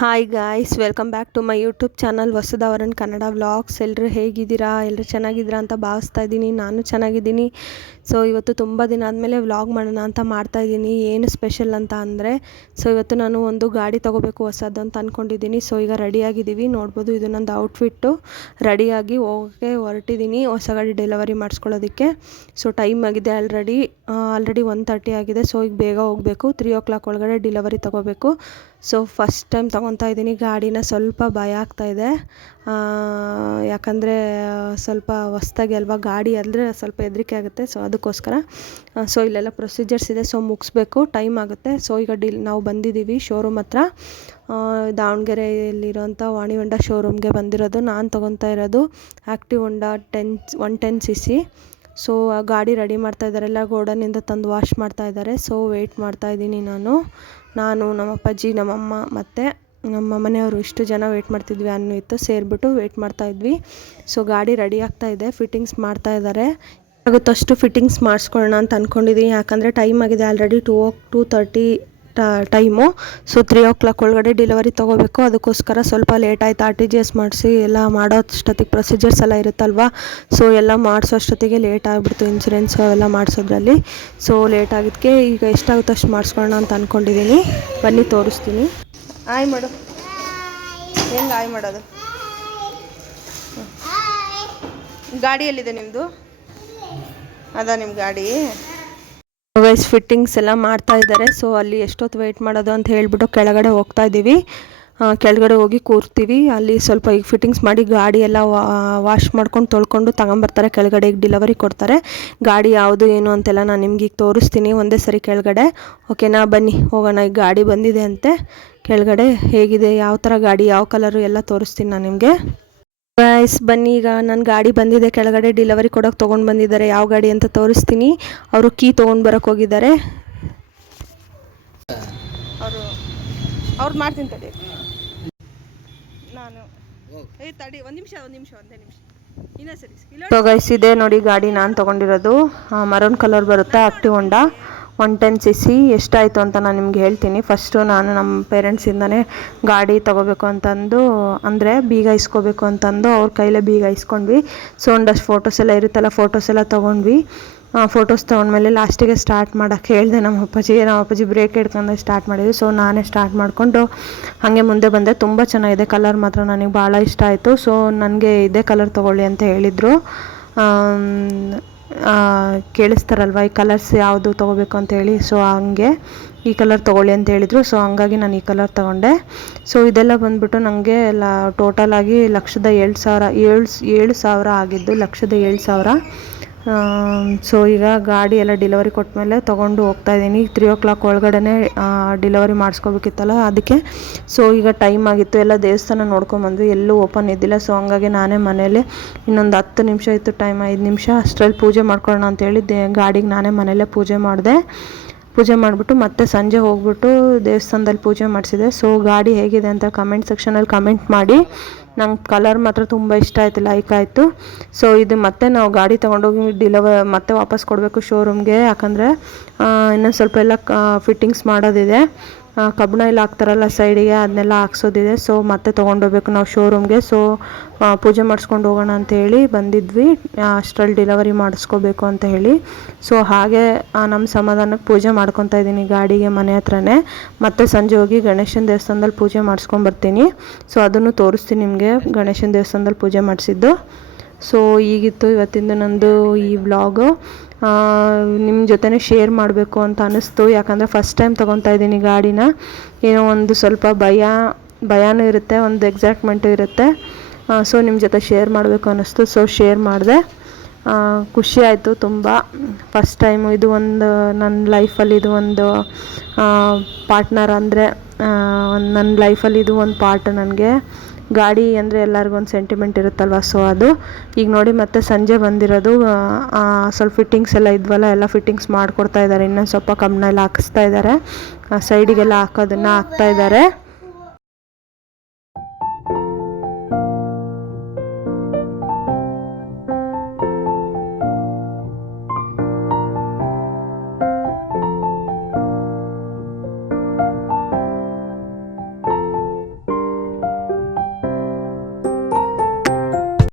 Hi guys, welcome back to my YouTube channel Vasudhavaran Kannada vlogs. ಎಲ್ಲರೂ ಹೇಗಿದ್ದೀರಾ? ಎಲ್ಲರೂ ಚೆನ್ನಾಗಿದ್ದೀರಾ ಅಂತ ಭಾವಿಸ್ತಾ ಇದ್ದೀನಿ. ನಾನು ಚೆನ್ನಾಗಿದ್ದೀನಿ. ಸೊ ಇವತ್ತು ತುಂಬ ದಿನ ಆದಮೇಲೆ ವ್ಲಾಗ್ ಮಾಡೋಣ ಅಂತ ಮಾಡ್ತಾಯಿದ್ದೀನಿ. ಏನು ಸ್ಪೆಷಲ್ ಅಂತ ಅಂದರೆ, ಸೊ ಇವತ್ತು ನಾನು ಒಂದು ಗಾಡಿ ತೊಗೋಬೇಕು ಹೊಸದು ಅಂತ ಅಂದ್ಕೊಂಡಿದ್ದೀನಿ. ಸೊ ಈಗ ರೆಡಿಯಾಗಿದ್ದೀವಿ, ನೋಡ್ಬೋದು. ಇದು ನಂದು ಔಟ್ಫಿಟ್ಟು. ರೆಡಿಯಾಗಿ ಹೋಗೋಕ್ಕೆ ಹೊರಟಿದ್ದೀನಿ ಹೊಸ ಗಾಡಿ ಡೆಲಿವರಿ ಮಾಡಿಸ್ಕೊಳ್ಳೋದಕ್ಕೆ. ಸೊ ಟೈಮ್ ಆಗಿದೆ ಆಲ್ರೆಡಿ 1:30 ಆಗಿದೆ. ಸೊ ಈಗ ಬೇಗ ಹೋಗಬೇಕು. 3 o'clock ಒಳಗಡೆ ಡೆಲಿವರಿ ತೊಗೋಬೇಕು. ಸೊ ಫಸ್ಟ್ ಟೈಮ್ ತೊಗೊತಾ ಇದ್ದೀನಿ ಗಾಡಿನ. ಸ್ವಲ್ಪ ಭಯ ಆಗ್ತಾಯಿದೆ, ಯಾಕಂದರೆ ಸ್ವಲ್ಪ ಹೊಸ್ದಾಗಿ ಅಲ್ವಾ ಗಾಡಿ ಅಂದರೆ ಸ್ವಲ್ಪ ಹೆದರಿಕೆ ಆಗುತ್ತೆ. ಸೊ ಅದಕ್ಕೋಸ್ಕರ ಸೊ ಇಲ್ಲೆಲ್ಲ ಪ್ರೊಸೀಜರ್ಸ್ ಇದೆ. ಸೊ ಮುಗಿಸ್ಬೇಕು, ಟೈಮ್ ಆಗುತ್ತೆ. ಸೊ ಈಗ ನಾವು ಬಂದಿದ್ದೀವಿ ಶೋರೂಮ್ ಹತ್ರ. ದಾವಣಗೆರೆಯಲ್ಲಿರೋಂಥ ವಾಣಿ ಹೊಂಡಾ ಶೋರೂಮ್ಗೆ ಬಂದಿರೋದು. ನಾನು ತೊಗೊತಾ ಇರೋದು ಆ್ಯಕ್ಟಿವ್ ಹೊಂಡಾ 110cc. ಸೊ ಆ ಗಾಡಿ ರೆಡಿ ಮಾಡ್ತಾಯಿದ್ದಾರೆ, ಎಲ್ಲ ಗೋಡನಿಂದ ತಂದು ವಾಶ್ ಮಾಡ್ತಾಯಿದ್ದಾರೆ. ಸೊ ವೆಯ್ಟ್ ಮಾಡ್ತಾಯಿದ್ದೀನಿ ನಾನು, ನಮ್ಮ ಅಪ್ಪಾಜಿ, ನಮ್ಮಮ್ಮ ಮತ್ತು ನಮ್ಮ ಮನೆಯವರು ಇಷ್ಟು ಜನ ವೆಯ್ಟ್ ಮಾಡ್ತಿದ್ವಿ. ಇತ್ತು ಸೇರಿಬಿಟ್ಟು ವೆಯ್ಟ್ ಮಾಡ್ತಾಯಿದ್ವಿ. ಸೊ ಗಾಡಿ ರೆಡಿ ಆಗ್ತಾಯಿದೆ, ಫಿಟ್ಟಿಂಗ್ಸ್ ಮಾಡ್ತಾಯಿದ್ದಾರೆ. ಆಗುತ್ತಷ್ಟು ಫಿಟ್ಟಿಂಗ್ಸ್ ಮಾಡಿಸ್ಕೊಳ್ಳೋಣ ಅಂತ ಅಂದ್ಕೊಂಡಿದ್ದೀನಿ. ಯಾಕಂದರೆ ಟೈಮ್ ಆಗಿದೆ ಆಲ್ರೆಡಿ 2:30 ಟೈಮು. ಸೊ 3 o'clock ಒಳಗಡೆ ಡೆಲಿವರಿ ತೊಗೋಬೇಕು. ಅದಕ್ಕೋಸ್ಕರ ಸ್ವಲ್ಪ ಲೇಟ್ ಆಯಿತು. RTGS ಮಾಡಿಸಿ ಎಲ್ಲ ಮಾಡೋ ಅಷ್ಟೊತ್ತಿಗೆ ಪ್ರೊಸೀಜರ್ಸ್ ಎಲ್ಲ ಇರುತ್ತಲ್ವ. ಸೊ ಎಲ್ಲ ಮಾಡಿಸೋ ಅಷ್ಟೊತ್ತಿಗೆ ಲೇಟ್ ಆಗಿಬಿಡ್ತು, ಇನ್ಸೂರೆನ್ಸು ಅವೆಲ್ಲ ಮಾಡಿಸೋದ್ರಲ್ಲಿ. ಸೊ ಲೇಟ್ ಆಗಿದ್ದಕ್ಕೆ ಈಗ ಎಷ್ಟಾಗುತ್ತೋ ಅಷ್ಟು ಮಾಡಿಸ್ಕೊಳ್ಳೋಣ ಅಂತ ಅಂದ್ಕೊಂಡಿದ್ದೀನಿ. ಬನ್ನಿ ತೋರಿಸ್ತೀನಿ. ಆಯ್ ಮಾಡು, ಹೆಂಗೆ ಆಯ್ ಮಾಡೋದು? ಗಾಡಿಯಲ್ಲಿದೆ ನಿಮ್ಮದು? ಅದಾ ನಿಮ್ಮ ಗಾಡಿ? ವೈಸ್ ಫಿಟ್ಟಿಂಗ್ಸ್ ಎಲ್ಲ ಮಾಡ್ತಾ ಇದ್ದಾರೆ. ಸೊ ಅಲ್ಲಿ ಎಷ್ಟೊತ್ತು ವೆಯ್ಟ್ ಮಾಡೋದು ಅಂತ ಹೇಳಿಬಿಟ್ಟು ಕೆಳಗಡೆ ಹೋಗ್ತಾ ಇದ್ದೀವಿ. ಕೆಳಗಡೆ ಹೋಗಿ ಕೂರ್ತೀವಿ. ಅಲ್ಲಿ ಸ್ವಲ್ಪ ಈಗ ಫಿಟ್ಟಿಂಗ್ಸ್ ಮಾಡಿ ಗಾಡಿ ಎಲ್ಲ ವಾಶ್ ಮಾಡ್ಕೊಂಡು ತೊಳ್ಕೊಂಡು ತಗೊಂಬರ್ತಾರೆ. ಕೆಳಗಡೆ ಈಗ ಡೆಲಿವರಿ ಕೊಡ್ತಾರೆ. ಗಾಡಿ ಯಾವುದು ಏನು ಅಂತೆಲ್ಲ ನಾನು ನಿಮ್ಗೆ ಈಗ ತೋರಿಸ್ತೀನಿ ಒಂದೇ ಸರಿ ಕೆಳಗಡೆ. ಓಕೆನಾ? ಬನ್ನಿ ಹೋಗೋಣ. ಈಗ ಗಾಡಿ ಬಂದಿದೆ ಅಂತೆ ಕೆಳಗಡೆ. ಹೇಗಿದೆ, ಯಾವ ಥರ ಗಾಡಿ, ಯಾವ ಕಲರು ಎಲ್ಲ ತೋರಿಸ್ತೀನಿ ನಾನು ನಿಮಗೆ. ಗೈಸ್ ಬನ್ನಿ, ಈಗ ನನ್ನ ಗಾಡಿ ಬಂದಿದೆ ಕೆಳಗಡೆ. ಡೆಲಿವರಿ ಕೊಡೋಕೆ ತೊಗೊಂಡು ಬಂದಿದ್ದಾರೆ. ಯಾವ ಗಾಡಿ ಅಂತ ತೋರಿಸ್ತೀನಿ. ಅವರು ಕೀ ತೊಗೊಂಡು ಬರೋಕ್ಕೆ ಹೋಗಿದ್ದಾರೆ. ಅವ್ರು ಮಾಡ್ತೀನಿ ತಡಿ. ನಾನು ತಡಿ ಒಂದೇ ನಿಮಿಷ ಇನ್ನೂ ಸರಿ. ಸೊ ಗೈಸ್ ಇದೆ ನೋಡಿ ಗಾಡಿ ನಾನು ತೊಗೊಂಡಿರೋದು. ಮರೂನ್ ಕಲರ್ ಬರುತ್ತೆ, ಆ್ಯಕ್ಟಿವ್ ಹೊಂಡಾ 110cc. ಎಷ್ಟಾಯಿತು ಅಂತ ನಾನು ನಿಮ್ಗೆ ಹೇಳ್ತೀನಿ. ಫಸ್ಟು ನಾನು ನಮ್ಮ ಪೇರೆಂಟ್ಸಿಂದನೇ ಗಾಡಿ ತೊಗೋಬೇಕು ಅಂತಂದು, ಅಂದರೆ ಬೀಗ ಇಸ್ಕೋಬೇಕು ಅಂತಂದು ಅವ್ರ ಕೈಲೇ ಬೀಗ ಇಸ್ಕೊಂಡ್ವಿ. ಸೊ ಒಂದಷ್ಟು ಫೋಟೋಸ್ ಎಲ್ಲ ಇರುತ್ತಲ್ಲ, ಫೋಟೋಸ್ ಎಲ್ಲ ತೊಗೊಂಡ್ವಿ. ಫೋಟೋಸ್ ತೊಗೊಂಡ್ಮೇಲೆ ಲಾಸ್ಟಿಗೆ ಸ್ಟಾರ್ಟ್ ಮಾಡೋಕ್ಕೆ ಹೇಳಿದೆ ನಮ್ಮ ಅಪ್ಪಾಜಿ ಬ್ರೇಕ್ ಹಿಡ್ಕೊಂಡು ಸ್ಟಾರ್ಟ್ ಮಾಡಿದ್ವಿ. ಸೊ ನಾನೇ ಸ್ಟಾರ್ಟ್ ಮಾಡಿಕೊಂಡು ಹಾಗೆ ಮುಂದೆ ಬಂದೆ. ತುಂಬ ಚೆನ್ನಾಗಿದೆ, ಕಲರ್ ಮಾತ್ರ ನನಗೆ ಭಾಳ ಇಷ್ಟ ಆಯಿತು. ಸೊ ನನಗೆ ಇದೇ ಕಲರ್ ತೊಗೊಳ್ಳಿ ಅಂತ ಹೇಳಿದರು. ಕೇಳಿಸ್ತಾರಲ್ವ ಈ ಕಲರ್ಸ್ ಯಾವುದು ತೊಗೋಬೇಕು ಅಂತೇಳಿ. ಸೊ ಹಂಗೆ ಈ ಕಲರ್ ತೊಗೊಳ್ಳಿ ಅಂತ ಹೇಳಿದರು. ಸೊ ಹಂಗಾಗಿ ನಾನು ಈ ಕಲರ್ ತೊಗೊಂಡೆ. ಸೊ ಇದೆಲ್ಲ ಬಂದುಬಿಟ್ಟು ನನಗೆ ಟೋಟಲಾಗಿ 7,000 ಆಗಿದ್ದು, 7,000. ಸೊ ಈಗ ಗಾಡಿ ಎಲ್ಲ ಡೆಲಿವರಿ ಕೊಟ್ಟಮೇಲೆ ತೊಗೊಂಡು ಹೋಗ್ತಾಯಿದ್ದೀನಿ. 3 o'clock ಒಳಗಡೆ ಡೆಲಿವರಿ ಮಾಡಿಸ್ಕೋಬೇಕಿತ್ತಲ್ಲ, ಅದಕ್ಕೆ. ಸೊ ಈಗ ಟೈಮ್ ಆಗಿತ್ತು, ಎಲ್ಲ ದೇವಸ್ಥಾನ ನೋಡ್ಕೊಂಬಂದ್ವಿ, ಎಲ್ಲೂ ಓಪನ್ ಇದ್ದಿಲ್ಲ. ಸೊ ಹಂಗಾಗಿ ನಾನೇ ಮನೇಲಿ ಇನ್ನೊಂದು 10 ನಿಮಿಷ ಇತ್ತು ಟೈಮ್, 5 ನಿಮಿಷ ಅಷ್ಟರಲ್ಲಿ ಪೂಜೆ ಮಾಡ್ಕೊಳ್ಳೋಣ ಅಂತೇಳಿ ಗಾಡಿಗೆ ನಾನೇ ಮನೇಲೇ ಪೂಜೆ ಮಾಡಿಬಿಟ್ಟು ಮತ್ತೆ ಸಂಜೆ ಹೋಗ್ಬಿಟ್ಟು ದೇವಸ್ಥಾನದಲ್ಲಿ ಪೂಜೆ ಮಾಡಿಸಿದೆ. ಸೊ ಗಾಡಿ ಹೇಗಿದೆ ಅಂತ ಕಮೆಂಟ್ ಸೆಕ್ಷನಲ್ಲಿ ಕಮೆಂಟ್ ಮಾಡಿ. ನಂಗೆ ಕಲರ್ ಮಾತ್ರ ತುಂಬ ಇಷ್ಟ ಆಯಿತು, ಲೈಕ್ ಆಯಿತು. ಸೊ ಇದು ಮತ್ತೆ ನಾವು ಗಾಡಿ ತೊಗೊಂಡೋಗಿ ಮತ್ತೆ ವಾಪಸ್ ಕೊಡಬೇಕು ಶೋರೂಮ್ಗೆ. ಯಾಕಂದರೆ ಇನ್ನೊಂದು ಸ್ವಲ್ಪ ಎಲ್ಲ ಫಿಟ್ಟಿಂಗ್ಸ್ ಮಾಡೋದಿದೆ. ಕಬ್ಬಣ ಎಲ್ಲ ಹಾಕ್ತಾರಲ್ಲ ಸೈಡಿಗೆ, ಅದನ್ನೆಲ್ಲ ಹಾಕ್ಸೋದಿದೆ. ಸೊ ಮತ್ತೆ ತೊಗೊಂಡೋಗ್ಬೇಕು ನಾವು ಶೋರೂಮ್ಗೆ. ಸೊ ಪೂಜೆ ಮಾಡಿಸ್ಕೊಂಡು ಹೋಗೋಣ ಅಂತೇಳಿ ಬಂದಿದ್ವಿ. ಅಷ್ಟರಲ್ಲಿ ಡೆಲಿವರಿ ಮಾಡಿಸ್ಕೋಬೇಕು ಅಂತ ಹೇಳಿ. ಸೊ ಹಾಗೆ ನಮ್ಮ ಸಮಾಧಾನಕ್ಕೆ ಪೂಜೆ ಮಾಡ್ಕೊತಾ ಇದ್ದೀನಿ ಗಾಡಿಗೆ ಮನೆ ಹತ್ರನೇ. ಮತ್ತು ಸಂಜೆ ಹೋಗಿ ಗಣೇಶನ ದೇವಸ್ಥಾನದಲ್ಲಿ ಪೂಜೆ ಮಾಡಿಸ್ಕೊಂಬರ್ತೀನಿ. ಸೊ ಅದನ್ನು ತೋರಿಸ್ತೀನಿ ನಿಮಗೆ, ಗಣೇಶನ ದೇವಸ್ಥಾನದಲ್ಲಿ ಪೂಜೆ ಮಾಡಿಸಿದ್ದು. ಸೊ ಈಗಿತ್ತು ಇವತ್ತಿಂದು ನಂದು ಈ ವ್ಲಾಗು. ನಿಮ್ಮ ಜೊತೆನೇ ಶೇರ್ ಮಾಡಬೇಕು ಅಂತ ಅನ್ನಿಸ್ತು. ಯಾಕಂದರೆ ಫಸ್ಟ್ ಟೈಮ್ ತೊಗೊತಾ ಇದ್ದೀನಿ ಗಾಡಿನ. ಏನೋ ಒಂದು ಸ್ವಲ್ಪ ಭಯನೂ ಇರುತ್ತೆ, ಒಂದು ಎಕ್ಸೈಟ್ಮೆಂಟು ಇರುತ್ತೆ. ಸೊ ನಿಮ್ಮ ಜೊತೆ ಶೇರ್ ಮಾಡಬೇಕು ಅನ್ನಿಸ್ತು. ಸೊ ಶೇರ್ ಮಾಡಿದೆ. ಖುಷಿ ಆಯಿತು ತುಂಬ. ಫಸ್ಟ್ ಟೈಮು ಇದು ಒಂದು ನನ್ನ ಲೈಫಲ್ಲಿ ಇದು ಒಂದು ಪಾರ್ಟ್ನರ್, ಅಂದರೆ ನನ್ನ ಲೈಫಲ್ಲಿ ಇದು ಒಂದು ಪಾರ್ಟ್. ನನಗೆ ಗಾಡಿ ಅಂದರೆ ಎಲ್ಲರಿಗೂ ಒಂದು ಸೆಂಟಿಮೆಂಟ್ ಇರುತ್ತಲ್ವ. ಸೊ ಅದು ಈಗ ನೋಡಿ ಮತ್ತೆ ಸಂಜೆ ಬಂದಿರೋದು. ಸ್ವಲ್ಪ ಫಿಟ್ಟಿಂಗ್ಸ್ ಎಲ್ಲ ಇದ್ವಲ್ಲ, ಎಲ್ಲ ಫಿಟ್ಟಿಂಗ್ಸ್ ಮಾಡಿಕೊಡ್ತಾ ಇದ್ದಾರೆ. ಇನ್ನೊಂದು ಸ್ವಲ್ಪ ಕಮ್ಮನ ಎಲ್ಲ ಹಾಕಿಸ್ತಾ ಇದ್ದಾರೆ, ಸೈಡಿಗೆಲ್ಲ ಹಾಕೋದನ್ನು ಹಾಕ್ತಾ ಇದ್ದಾರೆ.